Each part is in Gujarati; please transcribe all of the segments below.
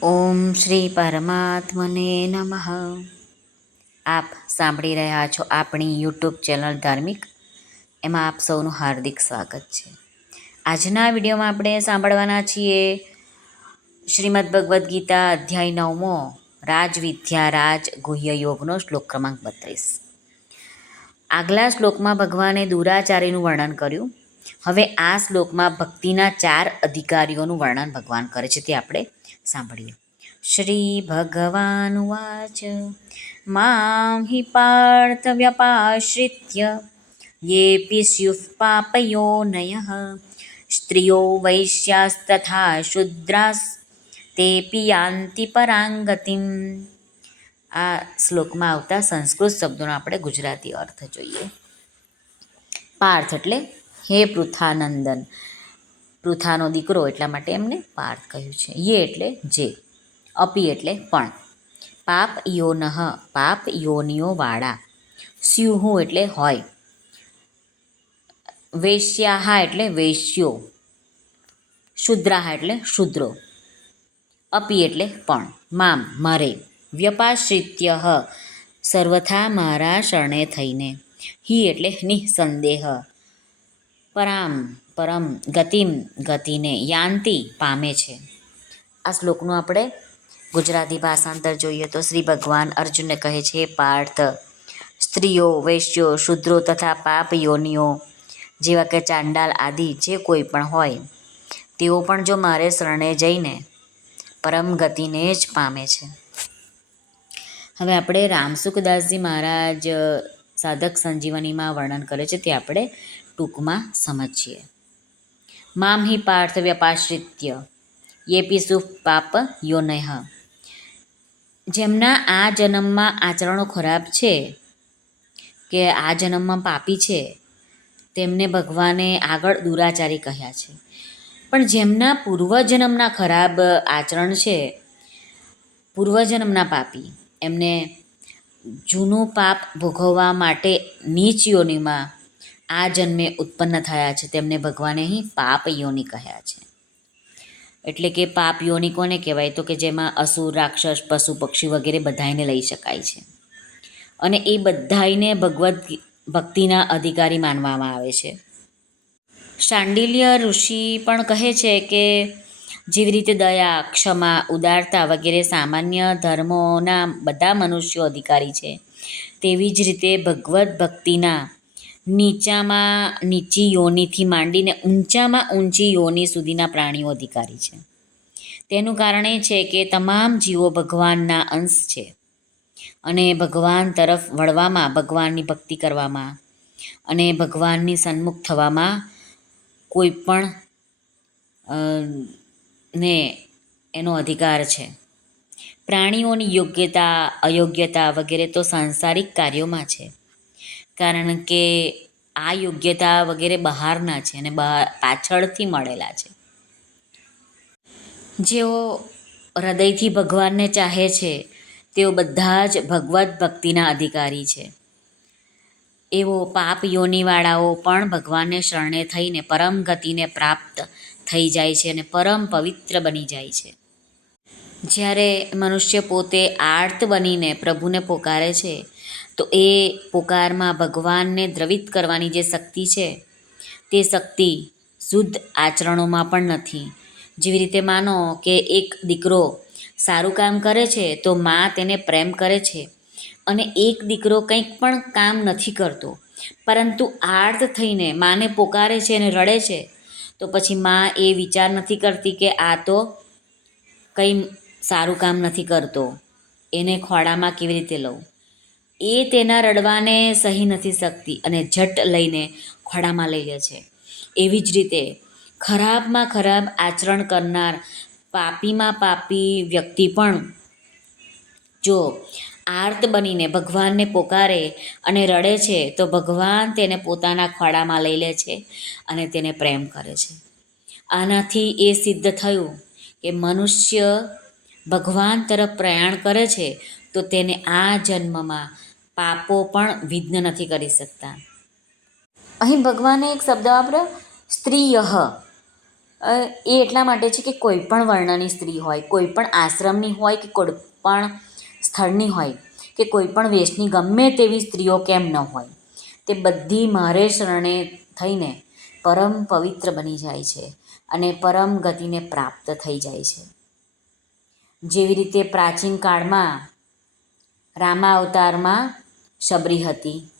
ઓમ શ્રી પરમાત્મને નમઃ. આપ સાંભળી રહ્યા છો આપણી યુટ્યુબ ચેનલ ધાર્મિક. એમાં આપ સૌનું હાર્દિક સ્વાગત છે. આજના વિડીયોમાં આપણે સાંભળવાના છીએ શ્રીમદ્ ભગવદ્ ગીતા અધ્યાય 9મો રાજવિદ્યા રાજ ગુહ્ય યોગનો શ્લોક ક્રમાંક 32. આગલા શ્લોકમાં ભગવાને દુરાચારીનું વર્ણન કર્યું. હવે આ શ્લોકમાં ભક્તિના 4 અધિકારીઓનું વર્ણન ભગવાન કરે છે, તે આપણે સાંભળીએ. શ્રી ભગવાન ઉવાચ માં હિ પાર્થ વ્યપાશ્રિત્ય યેપિ સ્યુઃ પાપયોનયઃ સ્ત્રિયો વૈશ્યાસ્તથા શૂદ્રાસ તેપિ યાન્તિ પરાં ગતિમ. આ શ્લોકમાં આવતા સંસ્કૃત શબ્દોનો આપણે ગુજરાતી અર્થ જોઈએ. પાર્થ એટલે હે પૃથાનંદન, પૃથાનો દીકરો, એટલા માટે એમને પાર્થ કહ્યું છે. યે એટલે જે, અપી એટલે પણ, પાપ યોનઃ પાપ યોનિઓ વાળા, સ્યુહુ એટલે હોય, વૈશ્યાહા એટલે વૈશ્યો, શુદ્રાહા એટલે શુદ્રો, અપી એટલે પણ, મામ મારે, વ્યપાશ્રિત્ય સર્વથા મારા શરણે થઈને, હિ એટલે નિઃસંદેહ, પરામ પરમ, ગતિમ ગતિને, યાંતિ પામે છે. આ શ્લોકનું આપણે ગુજરાતી ભાષાંતર જોઈએ તો શ્રી ભગવાન અર્જુનને કહે છે, પાર્થ, સ્ત્રીઓ, વૈશ્યો, શૂદ્રો તથા પાપ યોનિઓ જેવા કે ચાંડાલ આદિ જે કોઈ પણ હોય તેઓ પણ જો મારે શરણે જઈને પરમ ગતિને જ પામે છે. હવે આપણે રામસુખદાસજી મહારાજ સાધક સંજીવનીમાં વર્ણન કરે છે, તે આપણે ટૂંકમાં સમજીએ. મામ હિ પાર્થ વ્યપાશ્રિત્ય યેપિ સુઃ પાપ યોનયઃ. જેમના આ જન્મમાં આચરણો ખરાબ છે કે આ જન્મમાં પાપી છે તેમને ભગવાને આગળ દુરાચારી કહ્યા છે. પણ જેમના પૂર્વજન્મના ખરાબ આચરણ છે, પૂર્વજન્મના પાપી, એમને જૂનું પાપ ભોગવવા માટે નીચ યોનિમાં આ જન્મે ઉત્પન્ન થયા છે, તેમને ભગવાને અહીં પાપ યોનિ કહ્યા છે. એટલે કે પાપ યોનિ કોને કહેવાય? તો કે જેમાં અસુર, રાક્ષસ, પશુ પક્ષી વગેરે બધાને લઈ શકાય છે. અને એ બધાને ભગવદ્ ભક્તિના અધિકારી માનવામાં આવે છે. શાંડિલ્ય ઋષિ પણ કહે છે કે જેવી રીતે દયા, ક્ષમા, ઉદારતા વગેરે સામાન્ય ધર્મોના બધા મનુષ્યો અધિકારી છે, તેવી જ રીતે ભગવદ્ ભક્તિના નીચામાં નીચી યોનિથી માંડીને ઊંચામાં ઊંચી યોનિ સુધીના પ્રાણીઓ અધિકારી છે. તેનું કારણ એ છે કે તમામ જીવો ભગવાનના અંશ છે અને ભગવાન તરફ વળવામાં, ભગવાનની ભક્તિ કરવામાં અને ભગવાનની સન્મુખ થવામાં કોઈ પણ ને એનો અધિકાર છે. પ્રાણીઓની યોગ્યતા, અયોગ્યતા વગેરે તો સાંસારિક કાર્યોમાં છે, કારણ કે આ યોગ્યતા વગેરે બહારના છે અને પાછળથી મળેલા છે. જેઓ હૃદયથી ભગવાનને ચાહે છે તેઓ બધા જ ભગવદ્ ભક્તિના અધિકારી છે. એવો પાપ યોનિવાળાઓ પણ ભગવાનને શરણે થઈને પરમ ગતિને પ્રાપ્ત થઈ જાય છે અને પરમ પવિત્ર બની જાય છે. જ્યારે મનુષ્ય પોતે આર્ત બનીને પ્રભુને પોકારે છે તો એ પોકારમાં ભગવાનને દ્રવિત કરવાની જે શક્તિ છે તે શક્તિ શુદ્ધ આચરણોમાં પણ નથી. જેવી રીતે માનો કે એક દીકરો સારું કામ કરે છે તો મા તેને પ્રેમ કરે છે, અને એક દીકરો કંઈક પણ કામ નથી કરતો પરંતુ આર્ત થઈને માને પોકારે છે અને રડે છે, તો પછી મા એ વિચાર નથી કરતી કે આ તો કંઈ સારું કામ નથી કરતો, એને ખોળામાં કેવી રીતે લઉં. એ તેના રડવાને સહી નથી શકતી અને ઝટ લઈને ખોળામાં લઈ લે છે. એવી જ રીતે ખરાબમાં ખરાબ આચરણ કરનાર પાપીમાં પાપી વ્યક્તિ પણ જો આર્ત બનીને ભગવાનને પોકારે અને રડે છે તો ભગવાન તેને પોતાના ખોળામાં લઈ લે છે અને તેને પ્રેમ કરે છે. આનાથી એ સિદ્ધ થયું કે મનુષ્ય ભગવાન તરફ પ્રયાણ કરે છે તો તેને આ જન્મમાં પાપો પણ વિઘ્ન નથી કરી શકતા. અહીં ભગવાને એક શબ્દ વાપર્યો, સ્ત્રીયઃ. એ એટલા માટે છે કે કોઈ પણ વર્ણની સ્ત્રી હોય, કોઈ પણ આશ્રમની હોય કે કોઈ પણ સ્થળની હોય કે કોઈ પણ વેશની ગમે તેવી સ્ત્રીઓ કેમ ન હોય, તે બધી મારે શરણે થઈને પરમ પવિત્ર બની જાય છે અને પરમ ગતિને પ્રાપ્ત થઈ જાય છે. જેવી રીતે પ્રાચીન કાળમાં રામા અવતારમાં શબરી હતી,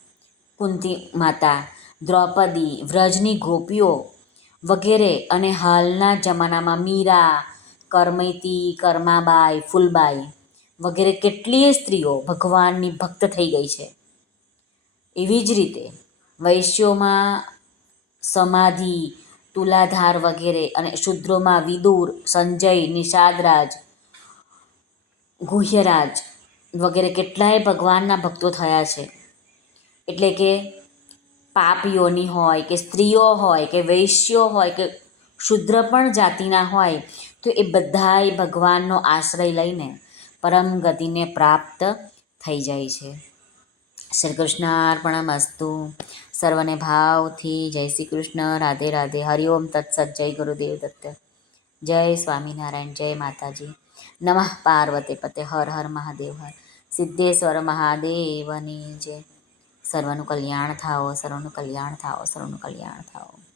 કુંતી માતા, દ્રૌપદી, વ્રજની ગોપીઓ વગેરે, અને હાલના જમાનામાં મીરા, કરમૈતી, કરમાબાઈ, ફૂલબાઈ વગેરે કેટલીય સ્ત્રીઓ ભગવાનની ભક્ત થઈ ગઈ છે. એવી જ રીતે વૈશ્યોમાં સમાધિ, તુલાધાર વગેરે, અને શૂદ્રોમાં વિદુર, સંજય, નિષાદરાજ, ગુહ્યરાજ વગેરે કેટલાય ભગવાનના ભક્તો થયા છે. એટલે કે પાપ યોની હોય કે સ્ત્રીઓ હોય કે વૈશ્યો હોય કે શુદ્ર પણ જાતિના હોય, તો એ બધાય ભગવાનનો આશ્રય લઈને પરમ ગતિને પ્રાપ્ત થઈ જાય છે. શ્રી કૃષ્ણાર્પણમસ્તુ. સર્વને ભાવથી જય શ્રી કૃષ્ણ. રાધે રાધે. હરિઓમ તત્સત. જય ગુરુદેવ દત્ત. જય સ્વામિનારાયણ. જય માતાજી. નમઃ પાર્વતી પતે. હર હર મહાદેવ હર. સિદ્ધેશ્વર મહાદેવની જય. સર્વનું કલ્યાણ થાઓ, સર્વનું કલ્યાણ થાઓ, સર્વનું કલ્યાણ થાઓ.